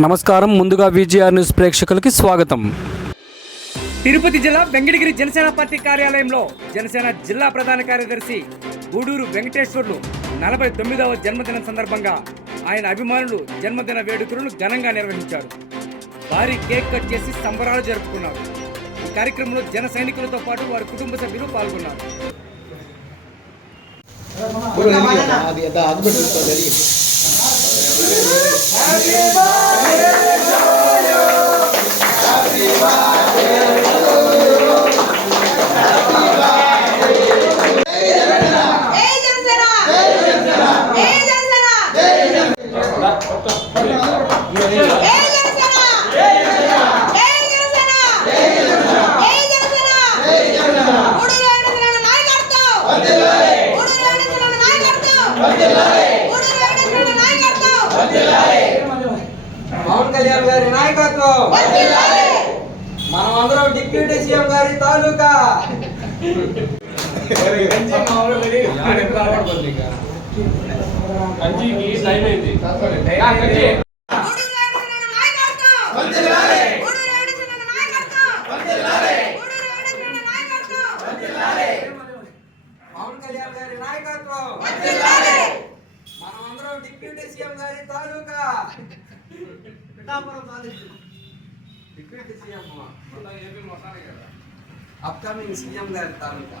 నమస్కారం. ముందుగా VGR news ప్రేక్షకులకి స్వాగతం. తిరుపతి జిల్లా వెంకటగిరి జనసేన పార్టీ కార్యాలయంలో జనసేన జిల్లా ప్రధాన కార్యదర్శి గూడూరు వెంకటేశ్వర్లు నలభై తొమ్మిదవ జన్మదినం సందర్భంగా ఆయన అభిమానులు జన్మదిన వేడుకలను ఘనంగా నిర్వహించారు. భారీ కేక్ కట్ చేసి సంబరాలు జరుపుకున్నారు. ఈ కార్యక్రమంలో జన సైనికులతో పాటు వారి కుటుంబ సభ్యులు పాల్గొన్నారు. అది అది అది పవన్ కళ్యాణ్ గారి నాయకత్వం. మనం అందరం డిప్యూటీ సీఎం గారి తాలూకా. గూడూరు వెంకటేశ్వర నాయకత్వం వర్ధిల్లాలి గూడూరు వెంకటేశ్వర నాయకత్వం వర్ధిల్లాలి గూడూరు వెంకటేశ్వర నాయకత్వం వర్ధిల్లాలి పవన్ కళ్యాణ్ గారి నాయకత్వం వర్ధిల్లాలి మనం అందరం డిప్యూటీ సీఎం గారి తాలూకా డిప్యూటీ సీఎం అప్కమింగ్ సీఎం గారి తాలూకా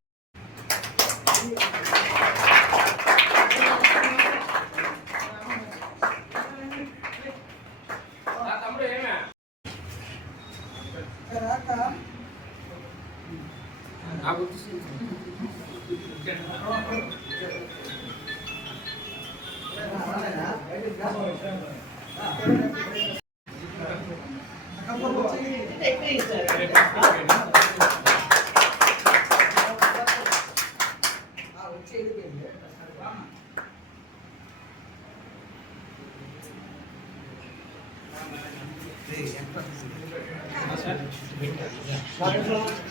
하고 드시면 ఎంత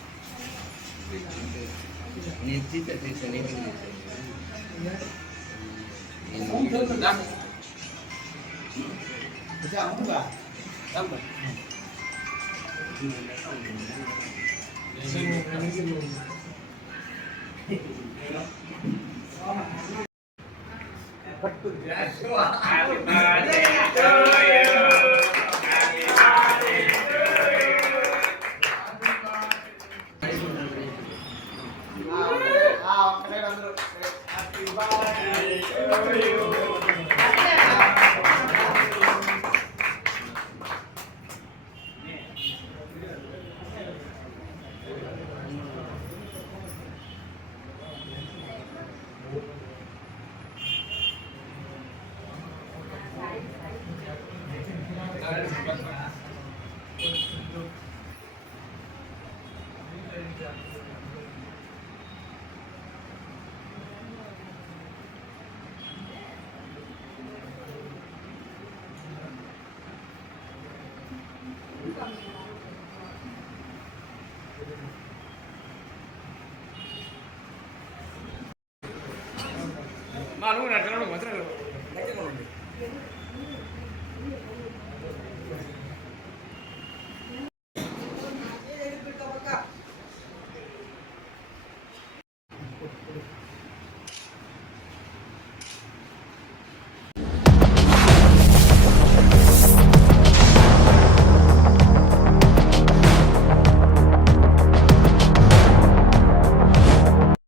निश्चित Hãy subscribe cho kênh Ghiền Mì Gõ Để không bỏ lỡ những video hấp dẫn Amém. మా నువ్వు నచ్చడం మంచిగా